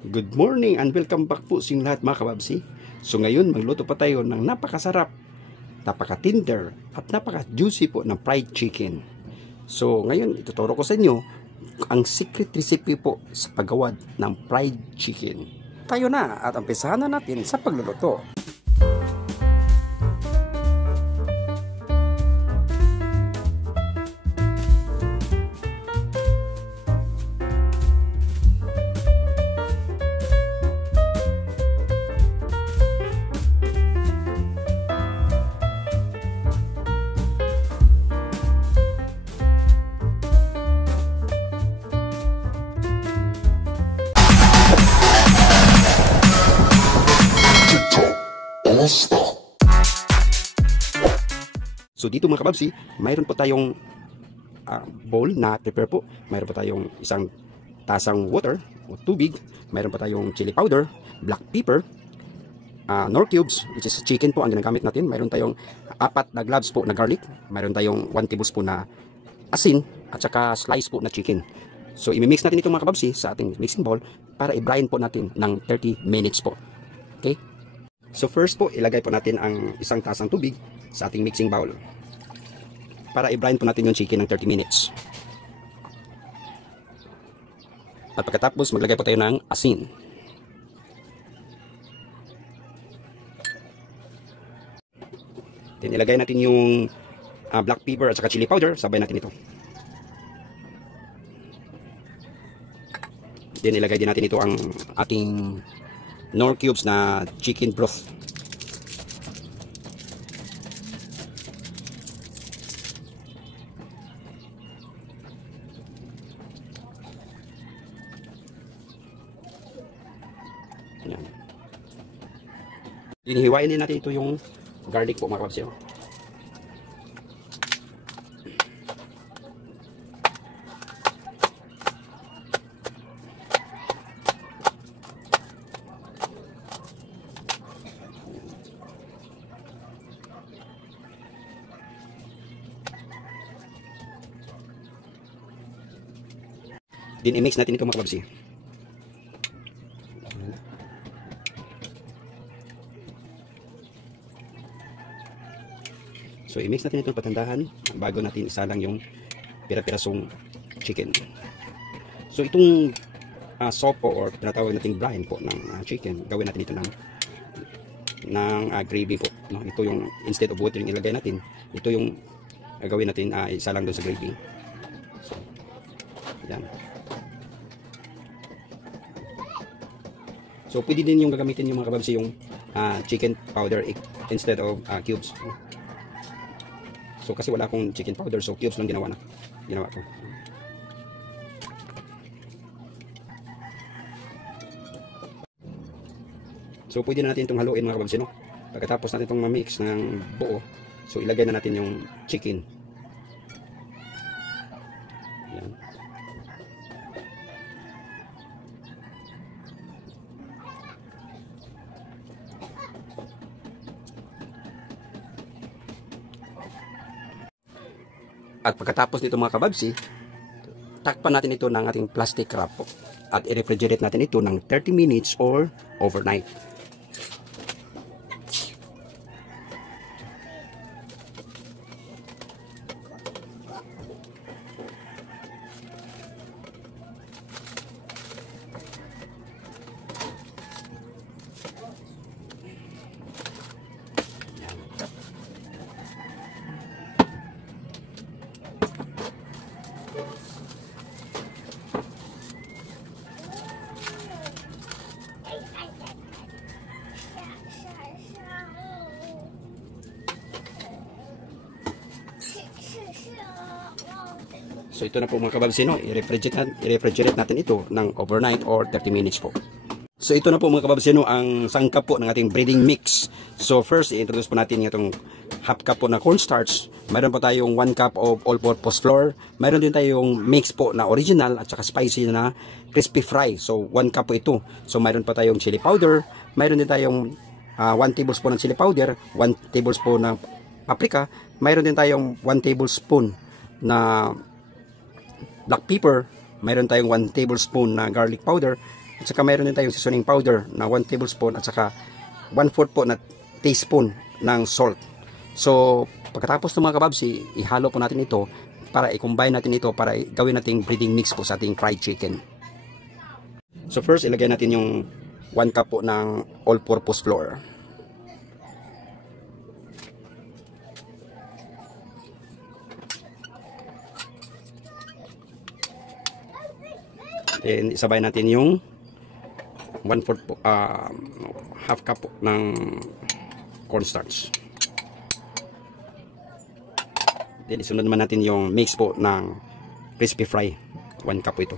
Good morning and welcome back po sa lahat mga kababsi. So ngayon magluto pa tayo ng napakasarap, napaka-tender at napaka-juicy po ng fried chicken. So ngayon ituturo ko sa inyo ang secret recipe po sa paggawa ng fried chicken. Tayo na at umpisahan na natin sa pagluluto. So dito mga kababsi, mayroon po tayong bowl na prepare po. Mayroon po tayong isang tasang water o tubig. Mayroon po tayong chili powder, black pepper, nor cubes, which is chicken po ang ginagamit natin. Mayroon tayong 4 na cloves po na garlic. Mayroon tayong 1 tablespoon na asin at saka slice po na chicken. So imimix natin ito mga kababsi sa ating mixing bowl para i-brine po natin ng 30 minutes po. Okay? So first po, ilagay po natin ang isang tasang tubig sa ating mixing bowl para i-brine po natin yung chicken ng 30 minutes. At pagkatapos, maglagay po tayo ng asin. Then ilagay natin yung black pepper at saka chili powder, sabay natin ito. Then ilagay din natin ito ang ating nor cubes na chicken broth. Yan. Hinihiwain din natin ito yung garlic po mga kababsi. Din i-mix natin ito mga kababsi. So i-mix natin ito patandahan bago natin isalang yung pira-pirasong chicken. So itong soup po or tinatawag nating brine po ng chicken, gawin natin ito ng gravy po. No? Ito yung instead of water yung ilagay natin, ito yung gawin natin isalang doon sa gravy. So yan. So pwede din yung gagamitin yung mga kababsi yung chicken powder instead of cubes. So kasi wala akong chicken powder, so cubes lang ginawa ko. So pwede na natin itong haluin mga kababsi, no? Pagkatapos natin itong ma-mix ng buo, so ilagay na natin yung chicken. Yan. At pagkatapos nito mga kababsi, takpan natin ito ng ating plastic wrap po. At i-refrigerate natin ito ng 30 minutes or overnight. So ito na po mga kababsi, no? I-refrigerate natin ito ng overnight or 30 minutes po. So ito na po mga kababsi, no, ang sangkap po ng ating breading mix. So first, i-introduce po natin itong half cup po na cornstarch. Mayroon po tayong 1 cup of all-purpose flour. Mayroon din tayong mix po na original at saka spicy na crispy fry. So 1 cup po ito. So mayroon pa tayong chili powder. Mayroon din tayong 1 tablespoon ng chili powder, 1 tablespoon ng paprika. Mayroon din tayong 1 tablespoon na black pepper, mayroon tayong 1 tablespoon na garlic powder, At saka mayroon din tayong seasoning powder na 1 tablespoon at saka 1/4 po na teaspoon ng salt. So, pagkatapos ng mga kababsi, ihalo po natin ito para i-combine natin ito para gawin nating breading mix po sa ating fried chicken. So, first, ilagay natin yung 1 cup po ng all-purpose flour. Then, isabay natin yung 1/4 po, half cup po ng cornstarch. Then, isunod naman natin yung mix po ng crispy fry. 1 cup po ito.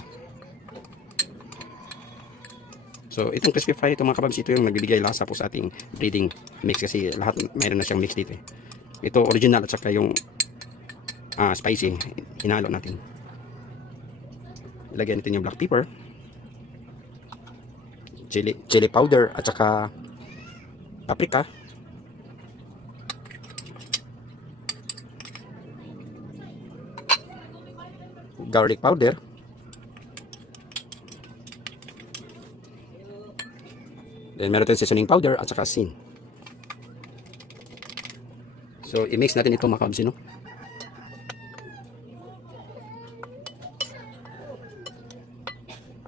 So, itong crispy fry, ito mga kababs, ito yung nagbibigay lasa po sa ating breading mix kasi lahat mayroon na siyang mix dito. Ito original at saka yung spicy, hinalo natin. Ilagay natin yung black pepper, chili powder at saka paprika, garlic powder, then meron tayong seasoning powder at saka asin. So i-mix natin ito mga kabs, no?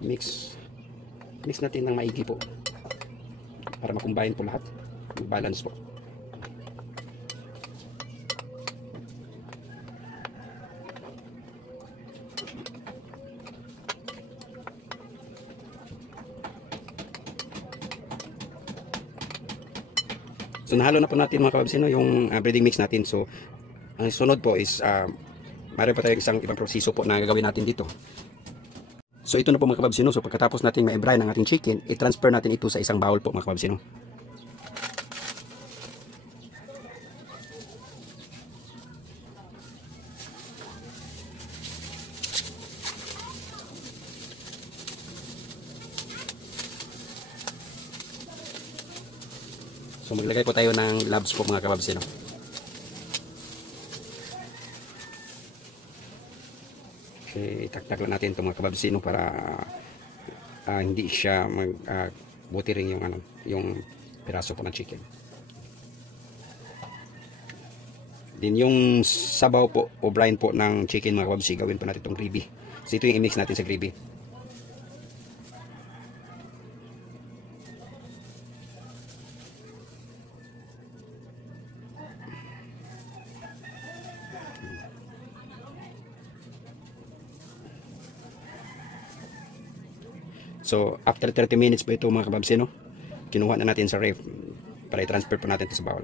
Mix natin ng maigi po para makumbahin po lahat, balance po. So nahalo na po natin mga kababs, yung breading mix natin. So ang sunod po is mayroon pa tayong isang ibang proseso po na gagawin natin dito. So ito na po mga kababs, so pagkatapos natin ma-brine ang ating chicken, i-transfer natin ito sa isang bowl po mga kababs. So maglagay po tayo ng labs po mga kababs. Okay, itaktak lang natin itong mga kababs para hindi siya butiring yung piraso po ng chicken. Din yung sabaw po o brine po ng chicken mga kababs, gawin po natin itong gravy. So ito yung i-mix natin sa gravy. So, after 30 minutes po ito mga kababs, kinuha na natin sa ref para i-transfer po natin ito sa bowl.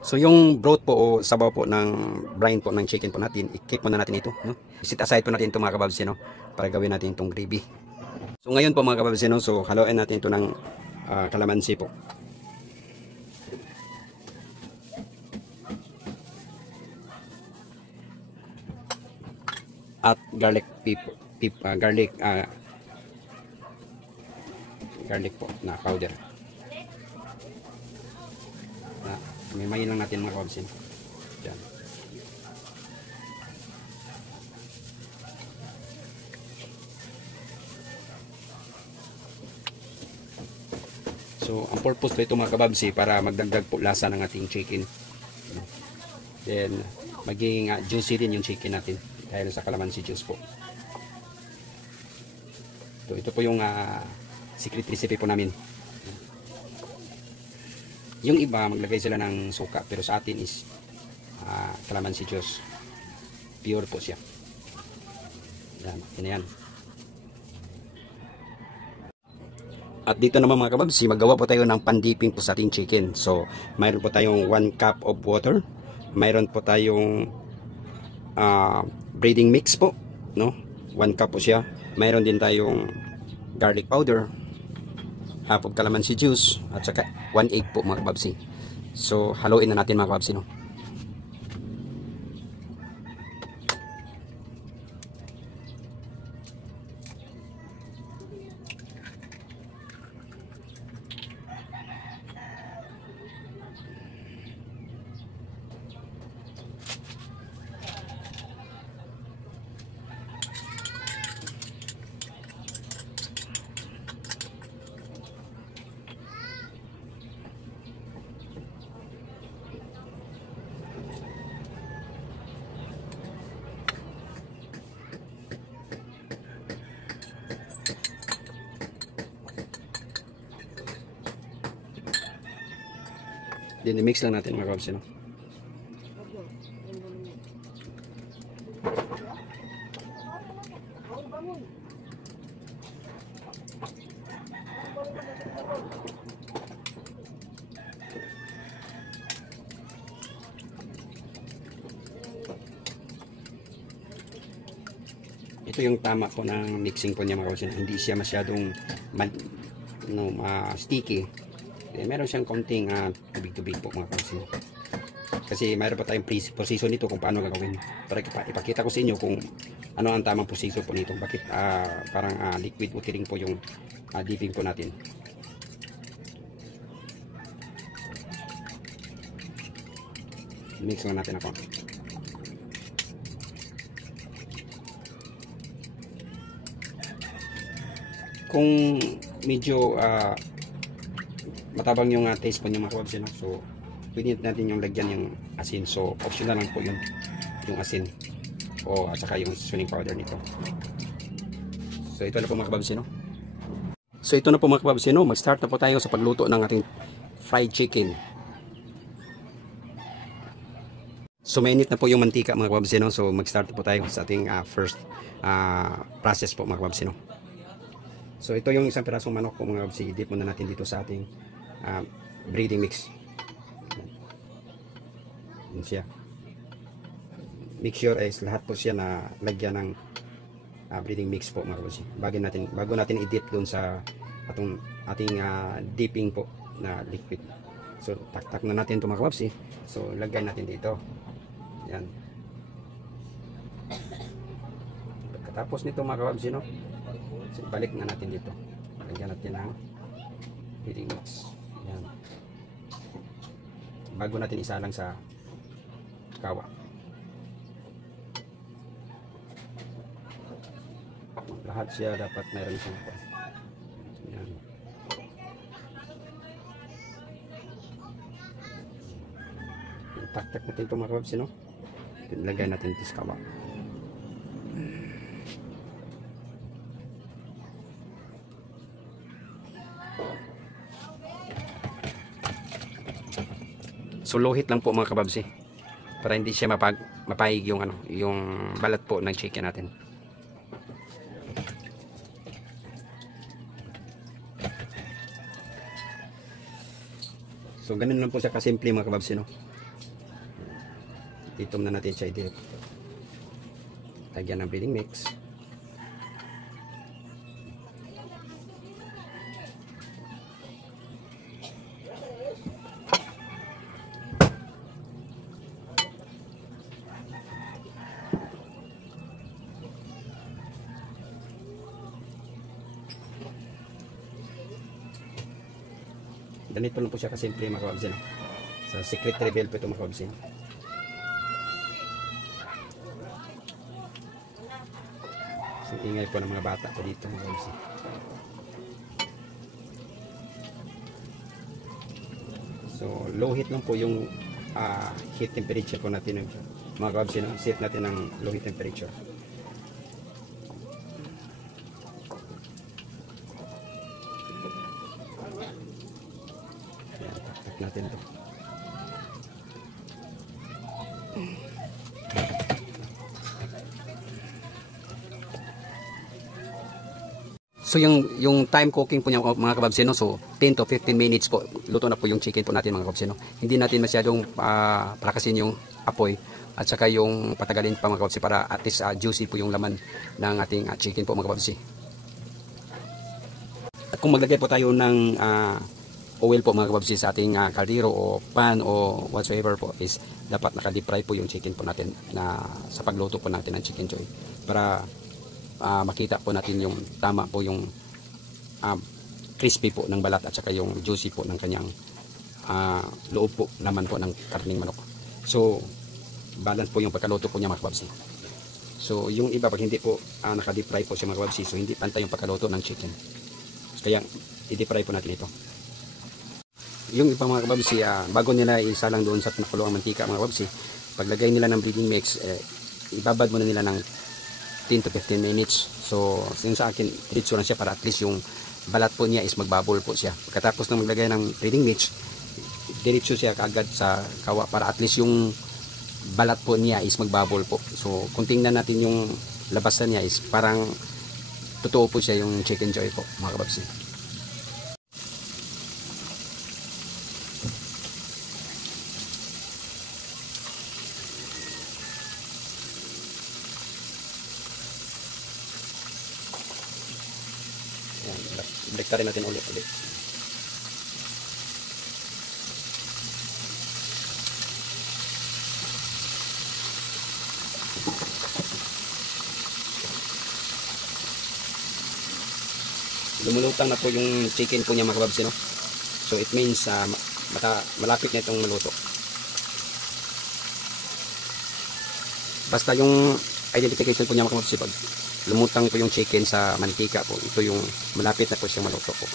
So, yung broth po o sabaw po ng brine po ng chicken po natin, i-keep muna natin ito. I-set aside po natin ito mga kababs, para gawin natin itong gravy. So, ngayon po mga kababs, so haluin natin ito ng kalamansi po. At garlic garlic po na powder. May lang natin mga kababs. Diyan. So ang purpose po ito mga kababs para magdagdag po lasa ng ating chicken. Then maging juicy din yung chicken natin dahil sa calamansi juice po. So, ito po yung secret recipe po namin. Yung iba maglagay sila ng suka, pero sa atin is calamansi juice. Pure po siya. Yan. At dito naman mga kababs, magawa po tayo ng pandiping po sa ating chicken. So mayroon po tayong 1 cup of water, mayroon po tayong breading mix po, 1 cup po siya. Mayroon din tayong garlic powder, half of calamansi juice, at saka 1 egg po mga kababs. So haluin na natin mga kababs. Then i-mix lang natin mga kababs, no? Ito yung tama po ng mixing po niya mga kababs. Hindi siya masyadong sticky. Meron siyang konting tubig-tubig po mga kababs. Kasi mayroon pa tayong position nito kung paano gagawin. Para ipakita ko sa inyo kung ano ang tamang position po nito. Bakit parang liquid watering po yung dipping po natin. Mix lang natin ako. Kung medyo matabang yung taste po niya mga kababs, no? So pwede natin yung lagyan yung asin. So optional lang po yun, yung asin o at saka yung seasoning powder nito. So ito na po mga kababs, no? So ito na po mga kababs, no? Mag-start na po tayo sa pagluto ng ating fried chicken. So mainit na po yung mantika mga kababs, no? So mag-start na po tayo sa ating first process po mga kababs, no? So ito yung isang pirasong manok po mga kababs. I-dip muna natin dito sa ating breading mix. Yan siya. Make sure is lahat po siya na lagyan ng breading mix po mga kababs. Bago natin i-dip dun sa ating dipping po na liquid. So tak-tak na natin ito mga kababs. So lagay natin dito. Yan. Pagkatapos nito mga kababs, no? So, balik na natin dito. Lagyan natin ang breading mix. Yan. Bago natin isalang sa kawa. Lahat siya dapat mayroon siyang pa. Yan. Tak-tak natin ito mga kababs, no? Lagay natin ito sa kawa. So lohit lang po mga kababs, para hindi siya mapahig yung yung balat po ng chicken natin. So ganun lang po siya kasimple mga kababs, no? Itom na natin siya i-dip. Lagyan ng breading mix. Ganito lang po siya kasimple mga kababs, no? Sa secret reveal po ito mga kababs. So ingay po ng mga bata po dito mga kababs. So low heat lang po yung heat temperature po natin mga kababs, no? Set natin ng low heat temperature. Natin ito. So yung time cooking po niya mga kababs, no? So 10 to 15 minutes po luto na po yung chicken po natin mga kababs, no? Hindi natin masyadong palakasin yung apoy at saka yung patagalin pa mga kababs para at least juicy po yung laman ng ating chicken po mga kababs. At kung maglagay po tayo ng oil po mga kababs sa ating kaldero o pan o whatsoever po, is dapat naka-deep fry po yung chicken po natin na sa pagluto po natin ng chicken joy para makita po natin yung tama po yung crispy po ng balat at saka yung juicy po ng kanyang loob po naman po ng karning manok. So balance po yung pagkaluto po niya mga kababs. So yung iba pag hindi po naka-deep fry po siya mga kababs, so hindi pantay yung pagkaluto ng chicken, kaya i-deep fry po natin ito. Yung ibang mga kababs, bago nila isalang doon sa pinakulong mantika mga kababs, paglagay nila ng breading mix, ibabad muna nila ng 10 to 15 minutes. So yun sa akin, diretso lang siya para at least yung balat po niya is magbabol po siya. Pagkatapos ng maglagay ng breading mix, diretso siya kaagad sa kawa para at least yung balat po niya is magbabol po. So kung tingnan natin yung labasan niya is parang totoo po siya yung chicken joy po mga kababsi. Balik natin ulit. Lumulutang na po yung chicken po niya mga kababsi, no? So it means malapit na itong maluto. Basta yung identification po niya mga kababsi, pag lumutang po yung chicken sa mantika po, ito yung malapit na po siyang maluto po.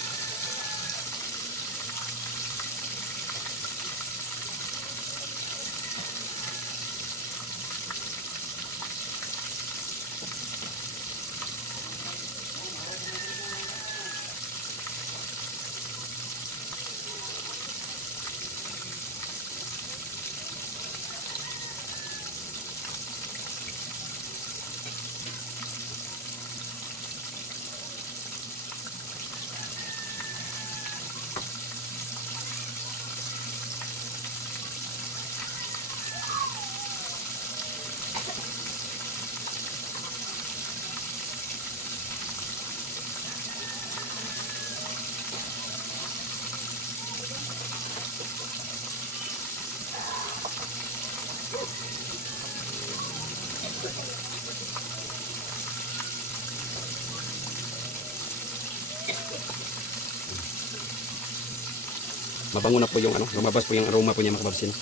Mabango na po yung lumabas po yung aroma po niya mga kababsin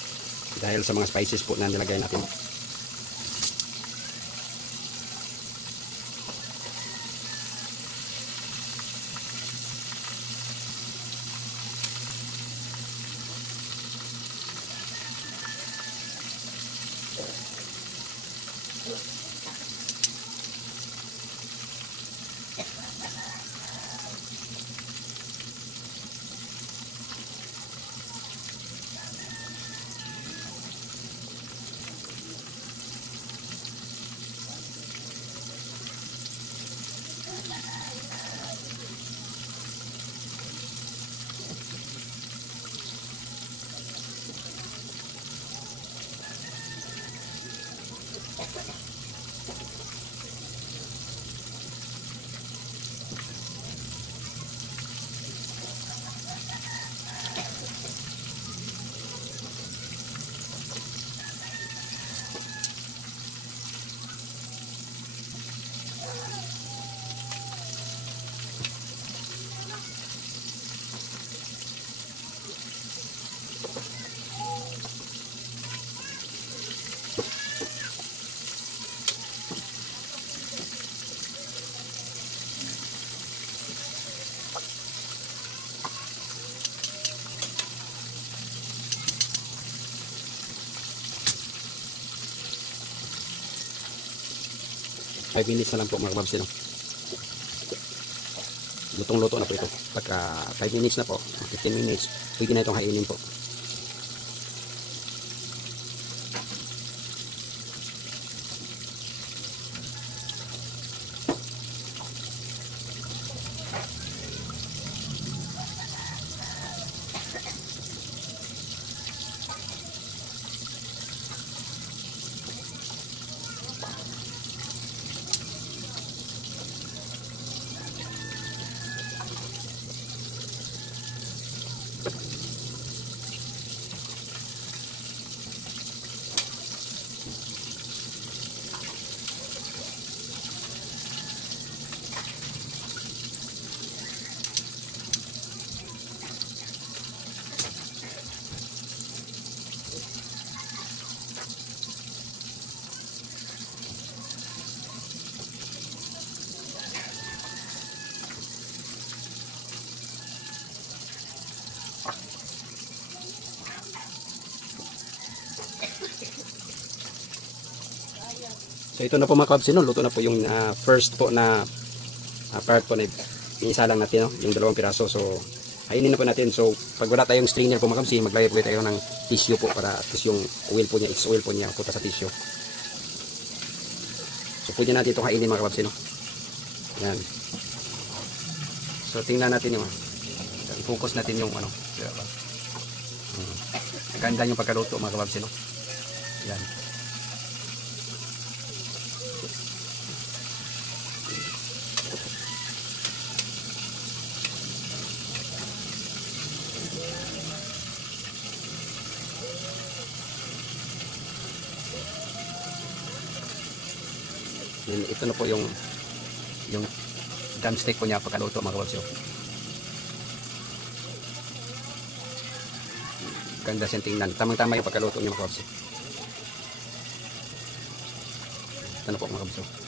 dahil sa mga spices po na nilagay natin. 5 minutes na lang po mga kababs, no? Lutong-luto na po ito. Pagka 5 minutes na po, 15 minutes, pwede na itong hainin po. So ito na po mga kabs, no? Luto na po yung first po na part po na isa lang natin, no? Yung 2 piraso. So Hainin na po natin. So, pag wala tayong strainer po mga kabsi, maglagay po tayo ng tissue po para at least yung oil po niya, it's oil po niya, punta sa tissue. So, pwede natin itong hainin mga kabsi, no? Yan. So, tingnan natin yung, focus natin yung ano. Ganda yung pagkaluto mga kabsi, no? Yan. Ito na po yung drumstick po niya pagkaluto mga kababs. Ganda siyang tingnan. Tamang-tama yung pagkaluto niya mga kababs. Ito na po mga kababs.